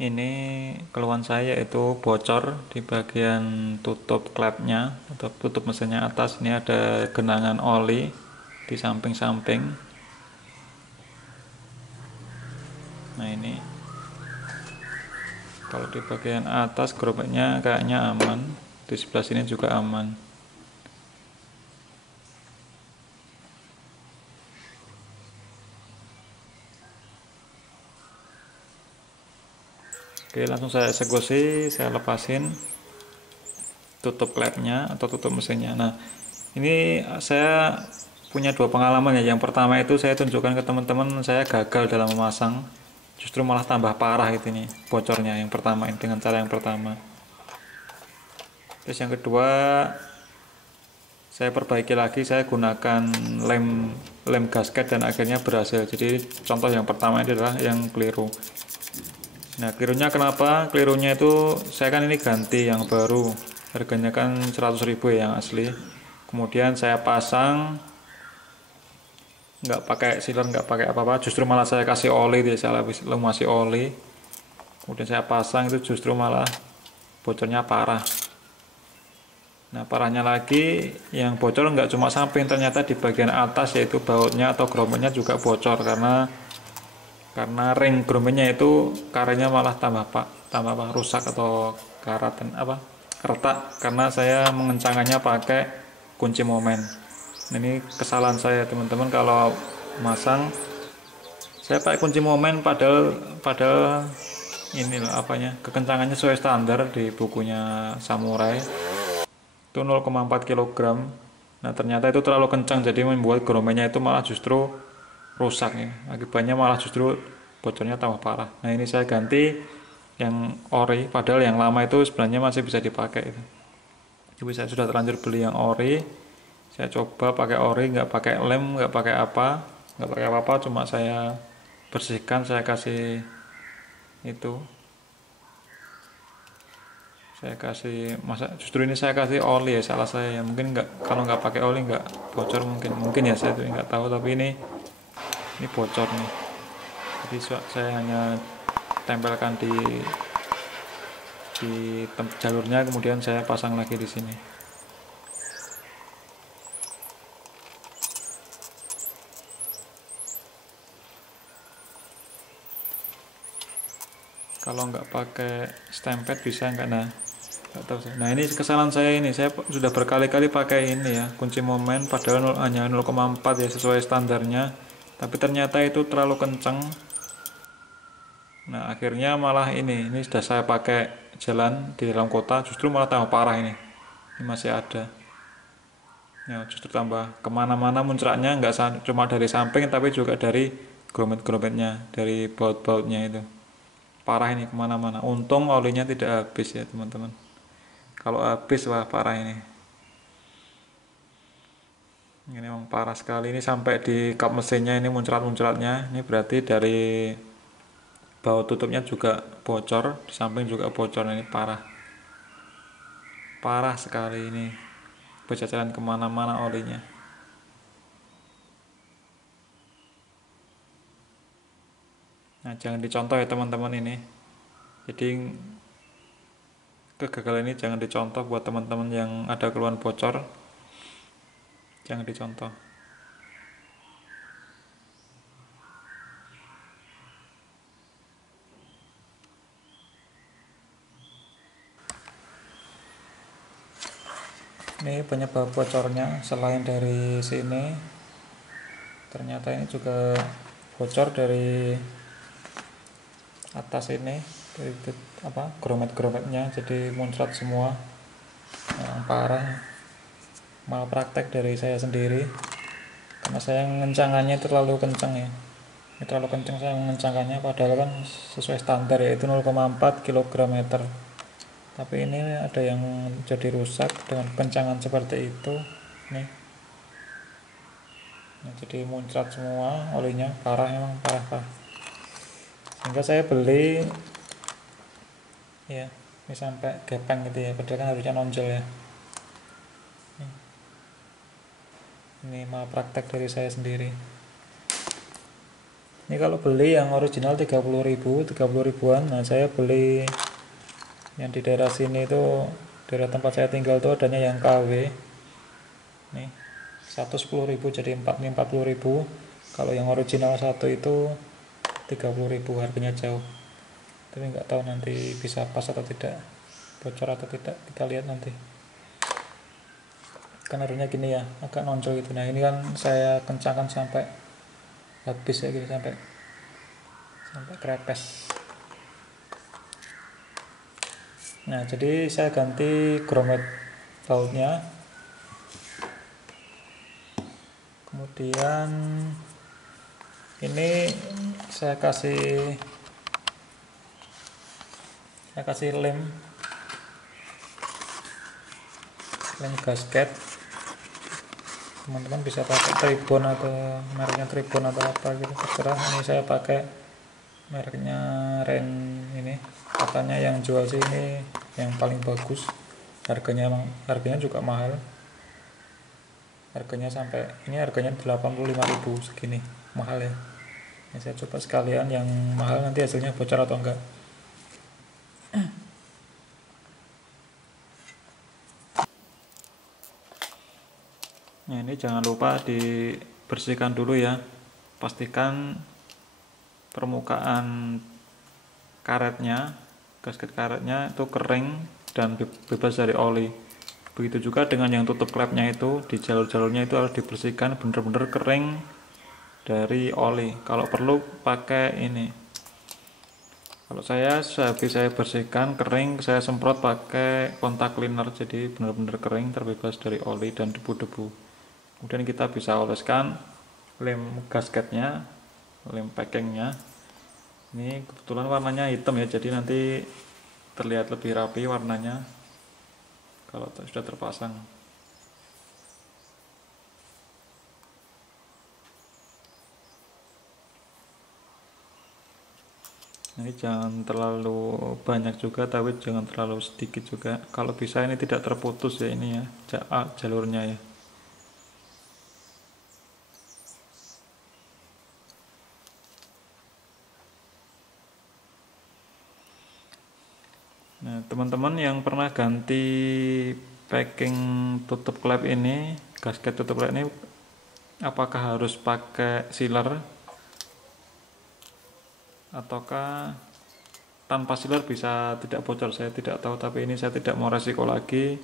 Ini keluhan saya itu bocor di bagian tutup klepnya atau tutup mesinnya atas. Ini ada genangan oli di samping-samping. Nah ini kalau di bagian atas gerobaknya kayaknya aman, di sebelah sini juga aman. Oke, langsung saya eksekusi, saya lepasin tutup klepnya atau tutup mesinnya. Nah, ini saya punya dua pengalaman ya. Yang pertama itu saya tunjukkan ke teman-teman, saya gagal dalam memasang, justru malah tambah parah itu nih bocornya. Yang pertama ini dengan cara yang pertama. Terus yang kedua, saya perbaiki lagi, saya gunakan lem lem gasket dan akhirnya berhasil. Jadi contoh yang pertama ini adalah yang keliru. Nah, kelirunya kenapa? Kelirunya itu saya kan ini ganti yang baru. Harganya kan 100.000 ya yang asli. Kemudian saya pasang nggak pakai sealer, nggak pakai apa-apa, justru malah saya kasih oli, dia saya lumasi oli. Kemudian saya pasang itu justru malah bocornya parah. Nah, parahnya lagi yang bocor nggak cuma samping, ternyata di bagian atas yaitu bautnya atau grommetnya juga bocor karena ring grommetnya itu karetnya malah tambah apa rusak atau karat dan apa retak karena saya mengencangkannya pakai kunci momen. Ini kesalahan saya teman-teman, kalau masang saya pakai kunci momen padahal padahal inilah apanya kekencangannya sesuai standar di bukunya Samurai itu 0,4 kg. Nah ternyata itu terlalu kencang jadi membuat grommetnya itu malah justru rusak ya. Akibatnya malah justru bocornya tambah parah. Nah ini saya ganti yang ori, padahal yang lama itu sebenarnya masih bisa dipakai itu. Jadi saya sudah terlanjur beli yang ori, saya coba pakai ori, nggak pakai lem, nggak pakai apa-apa, cuma saya bersihkan, saya kasih itu, saya kasih masa justru ini saya kasih oli ya, salah saya ya, mungkin nggak, kalau nggak pakai oli nggak bocor, mungkin ya, saya tuh nggak tahu, tapi ini bocor nih. Jadi saya hanya tempelkan di jalurnya, kemudian saya pasang lagi di sini. Kalau nggak pakai stempet bisa nggak? Nah nggak tahu saya. Nah ini kesalahan saya, ini saya sudah berkali-kali pakai ini ya kunci momen, padahal hanya 0,4 ya sesuai standarnya, tapi ternyata itu terlalu kencang. Nah akhirnya malah ini sudah saya pakai jalan di dalam kota, justru malah tambah parah ini masih ada ya, justru tambah kemana-mana muncratnya, nggak cuma dari samping tapi juga dari grommet-grommetnya, dari baut-bautnya itu parah ini kemana-mana. Untung olinya tidak habis ya teman-teman, kalau habis wah parah ini memang parah sekali. Ini sampai di kap mesinnya ini muncrat-muncratnya, ini berarti dari baut tutupnya juga bocor, di samping juga bocor. Ini parah parah sekali ini, berjajaran kemana-mana olinya. Nah jangan dicontoh ya teman-teman ini, jadi kegagalan ini jangan dicontoh buat teman-teman yang ada keluhan bocor, jangan dicontoh. Ini penyebab bocornya selain dari sini, ternyata ini juga bocor dari atas ini, dari apa grommet-grommetnya, jadi muncrat semua. Yang parah malah praktek dari saya sendiri karena saya mengencangannya terlalu kencang ya. Ini terlalu kencang saya mengencangkannya, padahal kan sesuai standar yaitu 0,4 kg meter. Tapi ini ada yang jadi rusak dengan kencangan seperti itu nih. Nah, jadi muncrat semua olinya, parah, emang parah. Sehingga saya beli ya, ini sampai gepeng gitu ya, padahal kan harusnya nonjol ya. Ini malah praktek dari saya sendiri. Ini kalau beli yang original 30.000, 30 ribuan. Nah, saya beli yang di daerah sini itu, daerah tempat saya tinggal itu adanya yang KW. Nih, 110.000 jadi 40.000. Kalau yang original satu itu 30.000, harganya jauh. Tapi nggak tahu nanti bisa pas atau tidak, bocor atau tidak, kita lihat nanti. Kan harusnya gini ya, agak nonjol gitu. Nah, ini kan saya kencangkan sampai habis ya, gitu, sampai krepes. Nah, jadi saya ganti grommet bautnya, kemudian ini saya kasih lem gasket. Teman-teman bisa pakai Tribon atau mereknya Tribon atau apa gitu, terserah. Ini saya pakai mereknya Ren. Ini katanya yang jual sih ini yang paling bagus. Harganya juga mahal. Harganya harganya 85.000 segini, mahal ya. Ini saya coba sekalian yang mahal, nanti hasilnya bocor atau enggak. Nah, ini jangan lupa dibersihkan dulu ya. Pastikan permukaan karetnya, gasket karetnya itu kering dan bebas dari oli. Begitu juga dengan yang tutup klepnya itu, di jalur-jalurnya itu harus dibersihkan bener-bener kering dari oli. Kalau perlu pakai ini. Kalau habis saya bersihkan kering, saya semprot pakai kontak cleaner, jadi benar-benar kering, terbebas dari oli dan debu-debu. Kemudian kita bisa oleskan lem gasketnya, lem packingnya. Ini kebetulan warnanya hitam ya, jadi nanti terlihat lebih rapi warnanya kalau sudah terpasang. Ini jangan terlalu banyak juga, tapi jangan terlalu sedikit juga. Kalau bisa ini tidak terputus ya, ini ya jalurnya ya. Nah, teman-teman yang pernah ganti packing tutup klep ini, gasket tutup klep ini, apakah harus pakai sealer ataukah tanpa sealer bisa tidak bocor? Saya tidak tahu, tapi ini saya tidak mau resiko lagi,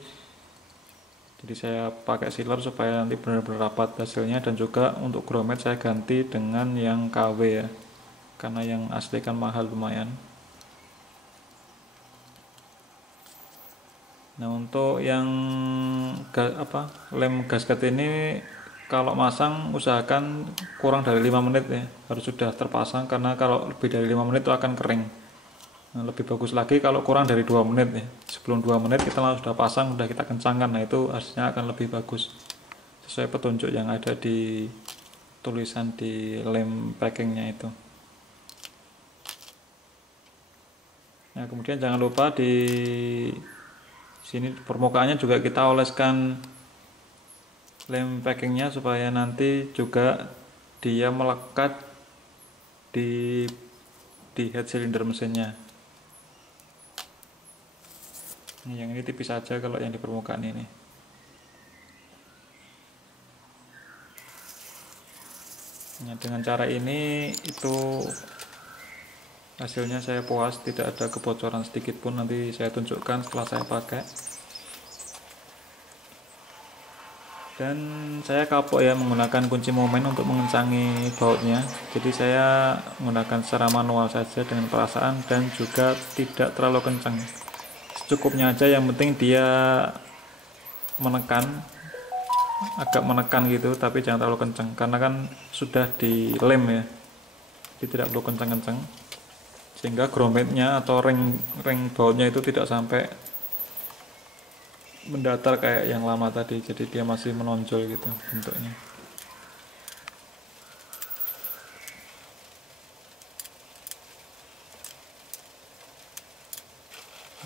jadi saya pakai sealer supaya nanti benar-benar rapat hasilnya. Dan juga untuk grommet saya ganti dengan yang KW ya, karena yang asli kan mahal lumayan. Nah, untuk yang lem gasket ini kalau masang usahakan kurang dari 5 menit ya, harus sudah terpasang, karena kalau lebih dari 5 menit itu akan kering. Nah, lebih bagus lagi kalau kurang dari 2 menit ya. Sebelum 2 menit kita langsung sudah pasang, sudah kita kencangkan. Nah, itu hasilnya akan lebih bagus sesuai petunjuk yang ada di tulisan di lem packingnya itu. Nah, kemudian jangan lupa di sini permukaannya juga kita oleskan lem packingnya supaya nanti juga dia melekat di head cylinder mesinnya. Yang ini tipis saja kalau yang di permukaan ini. Nah, dengan cara ini itu hasilnya saya puas, tidak ada kebocoran sedikit pun. Nanti saya tunjukkan setelah saya pakai. Dan saya kapok ya menggunakan kunci momen untuk mengencangi bautnya. Jadi saya menggunakan secara manual saja dengan perasaan dan juga tidak terlalu kencang. Secukupnya aja, yang penting dia menekan, agak menekan gitu, tapi jangan terlalu kencang karena kan sudah dilem ya. Jadi tidak perlu kencang-kencang, sehingga grommetnya atau ring bautnya itu tidak sampai mendatar kayak yang lama tadi, jadi dia masih menonjol gitu bentuknya.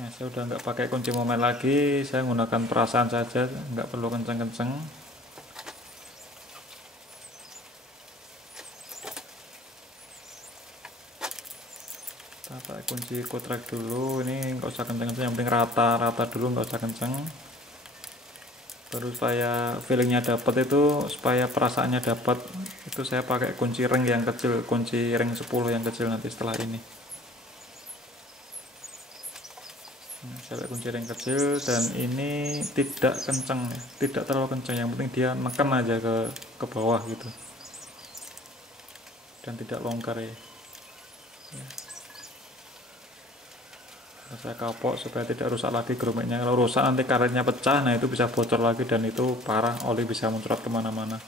Nah, saya udah nggak pakai kunci momen lagi, saya menggunakan perasaan saja, nggak perlu kenceng-kenceng. Kita pakai kunci kutrek dulu, ini nggak usah kenceng-kenceng, yang penting rata-rata dulu, nggak usah kenceng. Terus supaya feelingnya dapat itu, supaya perasaannya dapat, itu saya pakai kunci ring yang kecil, kunci ring 10 yang kecil nanti setelah ini. Saya pakai kunci ring kecil, dan ini tidak kenceng ya, tidak terlalu kenceng, yang penting dia neken aja ke bawah gitu, dan tidak longgar ya. Saya kapok supaya tidak rusak lagi gromeknya. Kalau rusak nanti karetnya pecah, nah itu bisa bocor lagi, dan itu parah, oli bisa muncrat kemana-mana.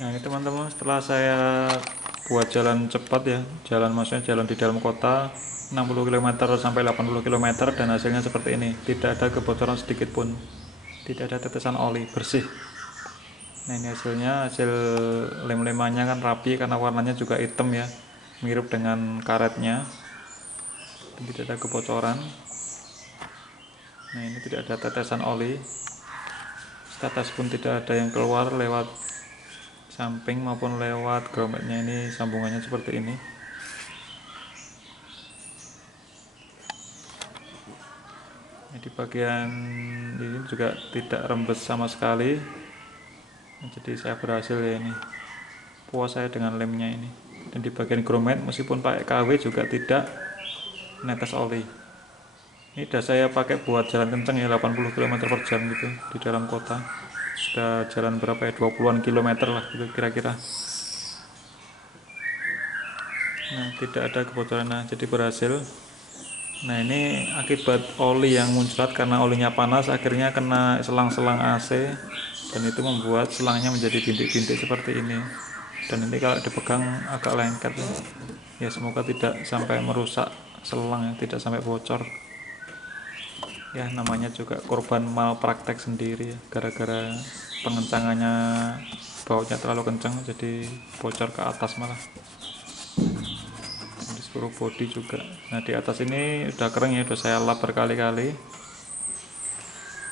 Nah ini teman-teman, setelah saya buat jalan cepat ya, jalan maksudnya jalan di dalam kota 60 km sampai 80 km, dan hasilnya seperti ini, tidak ada kebocoran sedikit pun, tidak ada tetesan oli, bersih. Nah ini hasilnya, hasil lem-lemannya kan rapi karena warnanya juga hitam ya, mirip dengan karetnya, dan tidak ada kebocoran. Nah ini tidak ada tetesan oli, tetes pun tidak ada yang keluar lewat samping maupun lewat gromeknya. Ini sambungannya seperti ini. Di bagian ini juga tidak rembes sama sekali. Jadi saya berhasil ya, ini puas saya dengan lemnya ini. Dan di bagian gromet meskipun pakai KW juga tidak netes oli. Ini udah saya pakai buat jalan kenceng ya, 80 km per jam gitu di dalam kota. Sudah jalan berapa ya, 20-an kilometer lah gitu kira-kira. Nah tidak ada kebocoran, nah jadi berhasil. Nah ini akibat oli yang muncrat, karena olinya panas akhirnya kena selang-selang AC, dan itu membuat selangnya menjadi bintik-bintik seperti ini. Dan ini kalau dipegang agak lengket ya, semoga tidak sampai merusak selang ya, tidak sampai bocor ya. Namanya juga korban malpraktek sendiri ya, gara-gara pengencangannya bautnya terlalu kencang jadi bocor ke atas malah. Di seluruh bodi juga. Nah di atas ini udah kering ya, udah saya lap berkali-kali.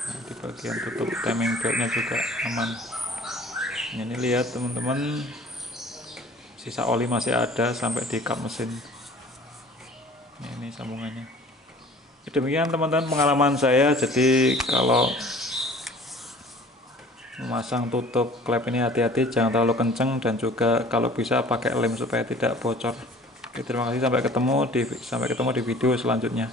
Nah, di bagian tutup timing beltnya juga aman. Nah, ini lihat teman-teman, sisa oli masih ada sampai di kap mesin. Nah, ini sambungannya. Demikian teman-teman pengalaman saya. Jadi kalau memasang tutup klep ini hati-hati, jangan terlalu kenceng, dan juga kalau bisa pakai lem supaya tidak bocor. Oke, terima kasih, sampai ketemu di video selanjutnya.